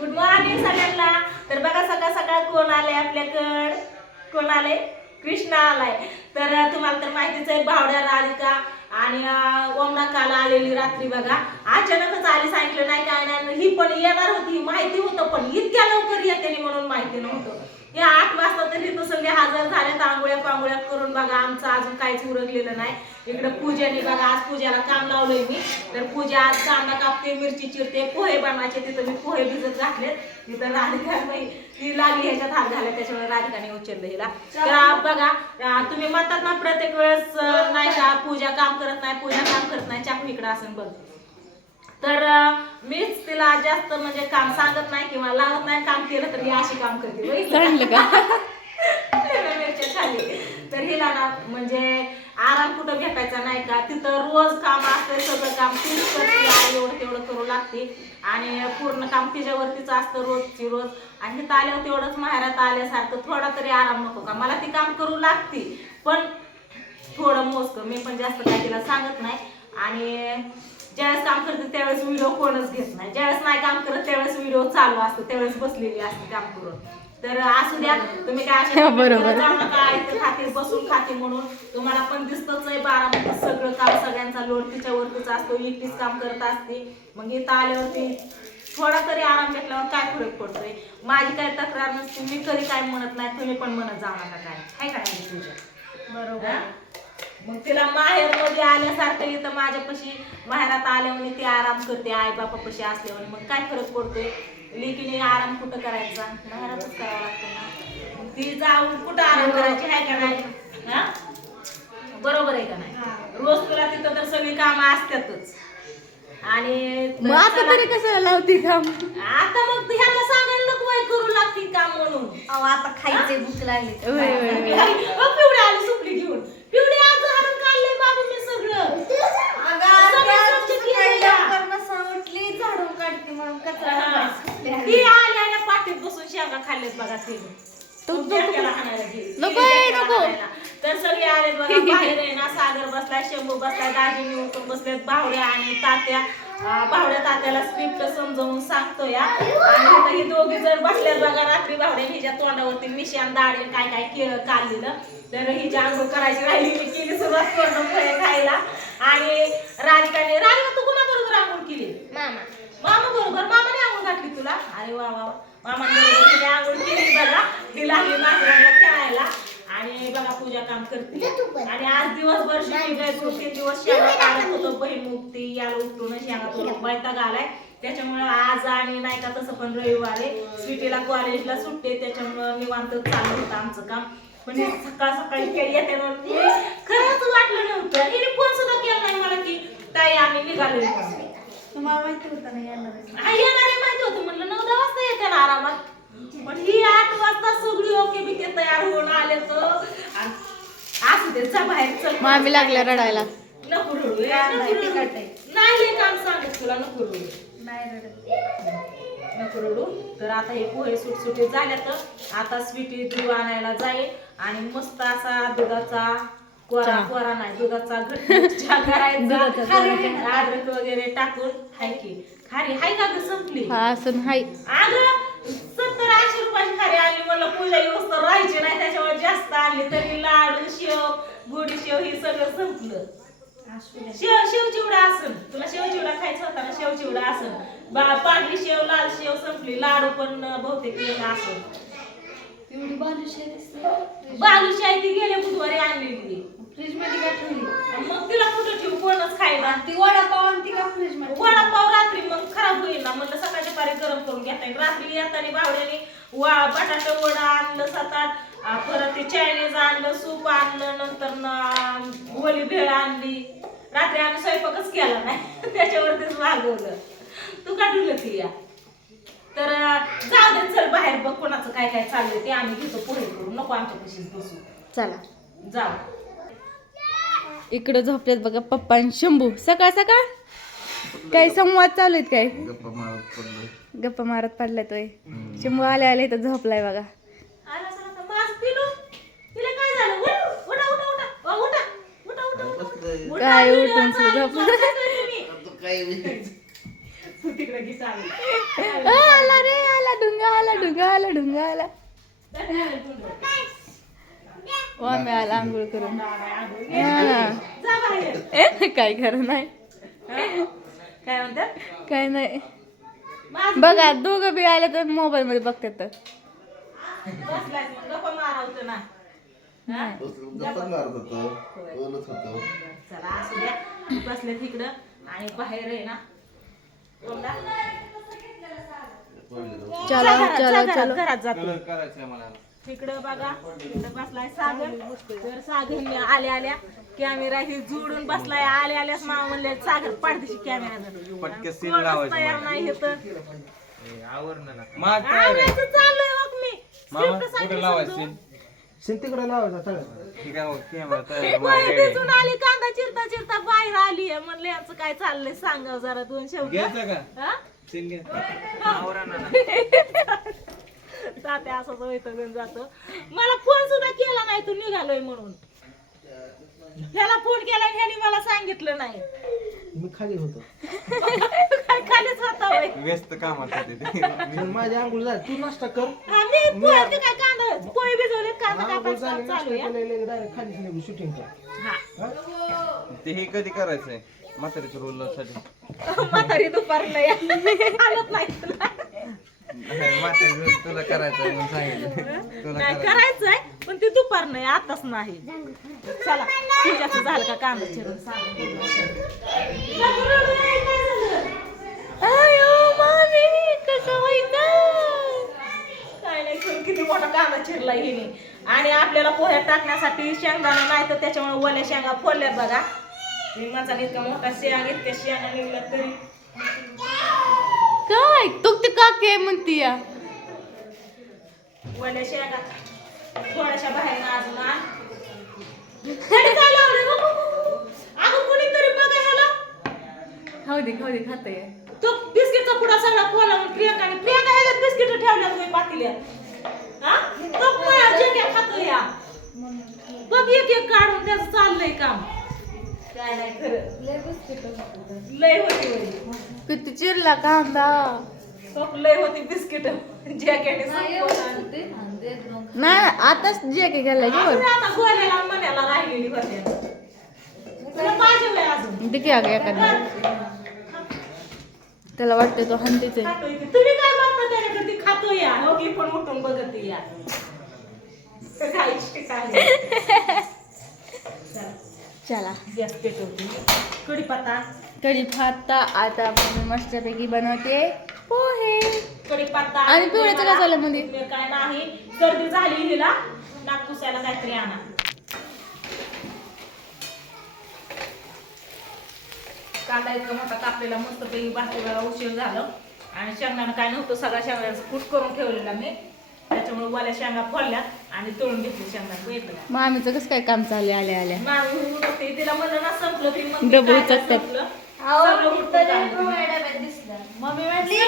Good morning सगळ्यांना. तर बघा सकाळ सकाळ कोण आले आपल्याकड? कोण आले कृष्णा आलाय. तर तुम्हाला तर माहितीच आहे भावड्या राधिका आणि ओमना काल आलेली रात्री बघा. अचानकच आली सांगितलं नाही काय नाही. ही पण येणार होती माहिती होतं पण इतक्या लवकर येते म्हणून माहिती नव्हतं. या आठ वाजता तरी इथं सगळे हजर झाले आंघोळ्या पांगोळ्या करून बघा आमचं अजून काहीच उरकलेलं नाही. इकडे पूजाने बघा आज पूजाला काम लावलंय मी. तर पूजा आज कांदा कापते मिरची चिरते पोहे बनवायचे तिथं मी पोहे भिजत घातले तिथं राधिका ती लागली ह्याच्यात हात घाला त्याच्यामुळे राधिकाने उचललं हिला. तर बघा तुम्ही म्हणतात ना प्रत्येक वेळेस नाही का पूजा काम करत नाही पूजा काम करत नाही चाकू इकडं असं बघ. तर मीच तिला जास्त म्हणजे काम सांगत नाही किंवा लावत नाही काम केलं तर ही अशी काम करते मिरच्या खाली. तर हिला ना म्हणजे आराम कुठं भेटायचा नाही का? तिथं रोज काम असतं सगळं काम तीच करते आई एवढं तेवढं करू लागते. आणि पूर्ण काम तिच्यावरतीच असतं रोजची रोज. आणि तिथं आल्यावर तेवढंच माहेरात आल्यासारखं थोडा तरी आराम नको का? मला ती काम करू लागते पण थोडं मोजकं. मी पण जास्त काय तिला सांगत नाही. आणि ज्यावेळेस काम करते त्यावेळेस व्हिडिओ कोणच घेत नाही. ज्यावेळेस नाही काम करत त्यावेळेस व्हिडिओ चालू असतो. त्यावेळेस बसलेली असते काम करून. तर असू द्या तुम्ही काय अशा बरोबर. जाऊ नका इथं खाते बसून खाते म्हणून. तुम्हाला पण दिसतच आहे बारामतीत सगळं काम सगळ्यांचा लोड तिच्यावरतीच असतो एकटीच काम करत असते. मग इथं आल्यावरती थोडा तरी आराम घेतल्यावर काय फरक पडतोय? माझी काय तक्रार नसते मी कधी काय म्हणत नाही तुम्ही पण म्हणत जाऊ नका काय. हाय का नाही तुझ्या? बरोबर. मग तिला माहेरमध्ये आल्यासारखं इथं माझ्यापाशी माहेरात आल्यामुळे ती आराम करते आई बापापाशी असल्यामुळे मग काय फरक पडतोय? लेकीने आराम कुठं करायचा? माहेरातच करावा लागतो ना. ती जाऊन कुठं आराम करायची आहे का नाही? हा? बरोबर आहे का नाही? रोज तुला तिथं तर सगळी कामं असतातच. आणि मग आता तरी कसं लावती काम? आता मग ह्याला सांगायला नको बाई करू लागते काम म्हणून. अहो आता खायचे भूक लागली. पिवळी आली सुपली घेऊन. आज हारून काढलंय बाबू मी सगळं अगं, सगळं आज स्वच्छ सकाळी केलं. लवकर नसा उठली, झाडून काढते म्हणून कचरा हा. काढायला ती आल्या आल्या पाठीत बसून शेंगा खाल्ल्यात बघा तिने. नको. तर सगळे आले बघा बाहेर आहे ना सागर बसलाय शंभू बसलाय दाजी उठून बसलेत भावड्या आणि तात्या. भावड्या तात्याला स्क्रिप्ट समजावून सांगतो या आणि ही दोघी जण बसल्यात बघा रात्री भावड्या हिच्या तोंडावरती मिशान दाढी काय काय केलं काढलेलं तर हिची आंघोळ करायची राहिली मी केली सुरुवात करणं फळे खायला. आणि राधिकाने राधिका तू कुणाबरोबर आंघोळ केली? मामा. मामा बरोबर मामाने आंघोळ घातली तुला? अरे वा वा मामा बरोबर तिने आंघोळ केली बघा. ती लागली नागराला खेळायला. आणि बघा पूजा काम करते. आणि आज दिवसभर शिकली तीन दिवस शेंगा काढत होतो बहीण मुक्ती याला उठून शेंगा तो वैताग आलाय त्याच्यामुळे आज आणि नाही का तसं पण रविवार आहे. स्वीटीला कॉलेजला सुट्टे त्याच्यामुळे निवांत चालू होतं आमचं काम. पण हे सकाळ सकाळी काही येते खरंच वाटलं नव्हतं. हिने फोन सुद्धा केला नाही मला की ताई आम्ही म्हणून. तुम्हाला माहिती होतं ना येणार आहे. आई येणारे माहिती होतं म्हणलं नऊ दहा वाजता येते ना आरामात पण ही आठ वाजता सगळी ओके बी ते तयार होऊन आले तर आणि असू दे जा बाहेर चल मामी लागल्या रडायला नको रडू ए, काय नको नाही, रडू. तिखट आहे. नाही हे काम सांगत तुला नको रडू नाही रडत. नको रडू तर आता हे पोहे सुटसुटीत झाल्या तर आता स्वीटी दूध आणायला जाईल आणि मस्त असा दुधाचा कोरा नाही दुधाचा घट्ट चहा करायचा. दुधाचा खारी, अद्रक वगैरे टाकून हाय की. खारी हाय का ग संपली? हा असं हाय. अगं सत्तर ऐंशी रुपयाची खारी आणली. मला पूजा व्यवस्था राहायची नाही त्याच्यामुळे जास्त आणली तरी लाडू शेव गोडी शेव हे सगळं संपलं. शेव शेव चिवडा असन. तुला शेव चिवडा खायचा होता ना? शेव चिवडा असन. बा पांढरी शेव लाल शेव संपली. लाडू पण बहुतेक असन. एवढी बालुशाही ती गेल्या बुधवारी आणलेली फ्रीजमध्ये काय ठेवली आणि मग तिला कुठं ठेवू ती वडापाव आणि ती का फ्रीजमध्ये ठेवली? वडापाव रात्री मग खराब होईल ना. म्हणलं सकाळच्या पारी गरम करून घेता येईल. रात्री येताना बावड्याने वा बटाटा वडा आणलं सात आठ आ, परत ते चायनीज आणलं सूप आणलं नंतर ना ओली भेळ आणली. रात्री आम्ही स्वयंपाकच केला नाही. त्याच्यावरतीच मागवलं तू का ठेवलं ती या. तर जाऊ दे चल बाहेर बघ कोणाचं काय काय चाललंय ते आम्ही घेतो पोहे करून. नको आमच्या कशीच बसू. चला. जाऊ. इकडं झोपल्यात बघा पप्पा आणि शंभू. सकाळ सकाळ? काय संवाद चालू आहेत काय? गप्पा मारत पडलो गप्पा मारत पडलाय तोय शंभू आले आले इथं झोपलाय बघा. आला सर आता माझं पिलू. तिला काय झालं? उठ, उठा उठा उठा. अ, उठा उठा उठा उठा बसलंय. उठा, काय व्हिडिओ उठून काय बी- तू तिकडे घे चालू. आला रे ढुंगाला ढुंगाला वाम्या आला आंघोळ करून. हा. जा बाहेर. ए, काय खरं नाही. काय म्हणतात काय नाही. बघा दोघं बी आले तर मोबाईल मध्ये बघतात तर. हा? बसले तिकडं. आणि बाहेर आहे ना. चलो चलो घरात, चलो. घरात जातो. कलर करायचंय मला. तिकडं बघा तिकडं बसलाय सागर. तर सागर आल्या आल्या कॅमेरा ही जोडून बसलाय. आल्या आल्याच मामा म्हणले सागर पाडदिशी कॅमेरा पटकन scene लावायचं तयार. नाही हे तर. माझ तयार आहे आवडायचं चाललंय बघ मी. मामा Script कुठे साठी लावायचं समजून. तिकडे लावायचा तळ्यात ठीक आहे कॅमेरा तयार आहे, ती माझ्या बाई ready आहे. तिथून आली कांदा चिरता चिरता बाहेर आली आहे. म्हणलं यांचं काय चाललंय? सांगा जरा दोन शब्द. घ्यायचं का? हा? सीन घ्या. आवरा ना ना. तात्या असंच वैतागून जातो? मला फोन सुद्धा केला नाही तू निघालोय म्हणून. त्याला फोन केला आणि ह्याने मला सांगितलं नाही. मी खाली होतो. काय खालीच होता होय. व्यस्त कामात होते ते पण माझी आंघोळ झाली तू नाश्ता कर. पोहे काय कांदा पोहे भिजवले कांदा आंघोळ कापायचं झाली काम चालू नाश्ता आहे. केलेले डायरेक्ट खालीच निघू शूटिंग कर. हा. ते हे कधी करायचंय? म्हातारीच्या रोलसाठी. म्हातारी दुपारला या. हालत नाही तुला तुला म्हणून सांगितलं. तुला नाही करायचं करायचंय पण ते दुपार नाही आताच नाही. चला तुझ्याच झालं का कांदा चिरून किती मोठा कांदा चिरला हिने. आणि आपल्याला पोह्यात टाकण्यासाठी शेंगदाणा नाही तर त्याच्यामुळे ओल्या शेंगा फोडल्यात बघा. मी माझा इतका मोठा शेंग इतक्या शेंगा निघल्या तरी म्हणती या ओल्या शेंगा. थोड्याशा बाहेर अजून आण. खाली काय लावलंय गं? अगं कोणीतरी बघा ह्याला. खाऊ दे खाऊ दे खाते तो बिस्किटचा पुडा सगळा खोला म्हणून प्रियंकाने प्रियंका ह्याच्यात बिस्किट ठेवल्या तुम्ही हा? तो खातो या बघ एक एक काढून त्याचं चाललंय काम. काय नाही खरं. लय होती होती किती चिरला कांदा. होती बिस्किट. जॅकेट नाही आताच जे काही घालाय की आता गोऱ्याला मण्याला राहिलेली होती. तुला पाहिजे होय अजून? ते की अगं एखादी. त्याला वाटतं तो हंतीच आहे. खातोय ते. तुम्ही काय बघता त्याच्याकडे ती खातो या. हो की पण उठून बघत या. काय काय? चला. कढीपत्ता. कढीपत्ता आता आपण मस्तपैकी बनवते. पोहे आणि पिवळ्याचं काय झालं मध्ये? कोथिंबीर काय नाही सर्दी झाली हिला नाक पुसायला काहीतरी आणा कांदा इतका मोठा कापलेला मस्त पैकी भाजीला उशीर झालं आणि शेंगदाणा काय नव्हतं सगळ्या शेंगदाण्याचं कूट करून ठेवलेला मी त्याच्यामुळे वाल्या शेंगा फोडल्या आणि तळून घेतली शेंगदाणा बघितलं का? मामीचं कसं काय काम चालले आले आल्या मामी होते, तिला म्हणलं ना संपलं मग काय. संपलं? सगळं काढलं. मम्मी म्हटली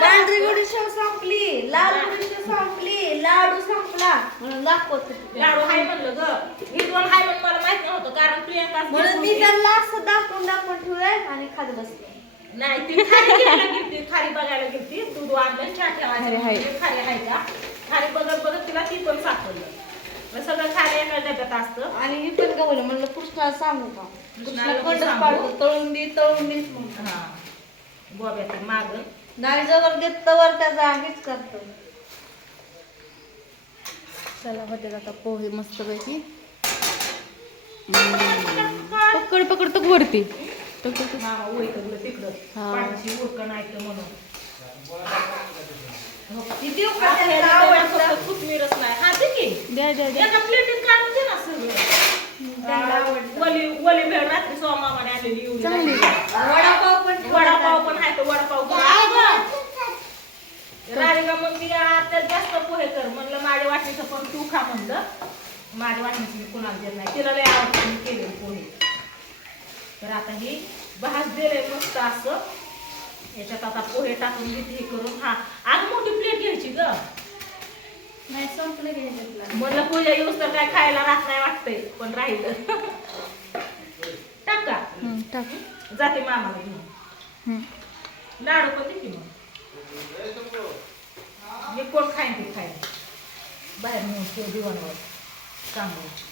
पांढरी गुडी शेव संपली लाल गुडी शेव संपली लाडू संपला. म्हणून दाखवत. होती. लाडू हाय म्हणलं ग. ही दोन हाय म्हणून मला माहीत नव्हतं कारण प्रियंका म्हणून मी त्यांना असं दाखवून दाखवून ठेवलंय आणि खात बसले. नाही ती खारी घ्यायला गेलती खारी बघायला गेलती दूध आणलं चहा हाय. म्हणजे खारी का? खारी बघत बघत तिला ती पण सापडलं. मग सगळं खारी एका डब्यात असतं. आणि मी पण गवलं म्हणलं कृष्णाला सांगू का? कृष्णाला कृष्णाला कोणतंच सांगू? पाडतो तळून दे तळून देच हा. गोब्याचं माग. नाही जवळ देत तवर त्याचा हेच करतो. चला होते आता पोहे मस्तपैकी. पकड पकड तक वरती. मामा ओळखलं तिकडं. पाठीशी उरकण ऐकलं म्हणून. किती नाही. हा की. द्या द्या द्या. एका प्लेटीत काढून दे ना सगळं. वली वली भेळ रात्री सोमामाने आलेली चांगली. वडापाव पण वडापाव पण आहे तर वडापाव पण. आहे. राधिका मग मी आता जास्त पोहे कर म्हणलं माझ्या वाटणीचं पण तू खा म्हणलं. माझ्या वाटणीचं मी कुणाला देत नाही. तिला लय आवडतं मी केलेले पोहे. तर आता ही भाज दिले मस्त असं. याच्यात आता पोहे टाकून घेते हे करून. हा आज मोठी प्लेट घ्यायची ग नाही संपलं की ह्याच्यातलं. म्हणलं पूजा येऊस तर काय खायला राहत नाही वाटतंय पण राहिलं. टाक का? हं, टाक. जाते मामाला घेऊन. हं. लाडू पण दे की मग. हे कोण खाईन ते खाईन. बाहेर नेऊन ठेव दिवाणवर. चांगलं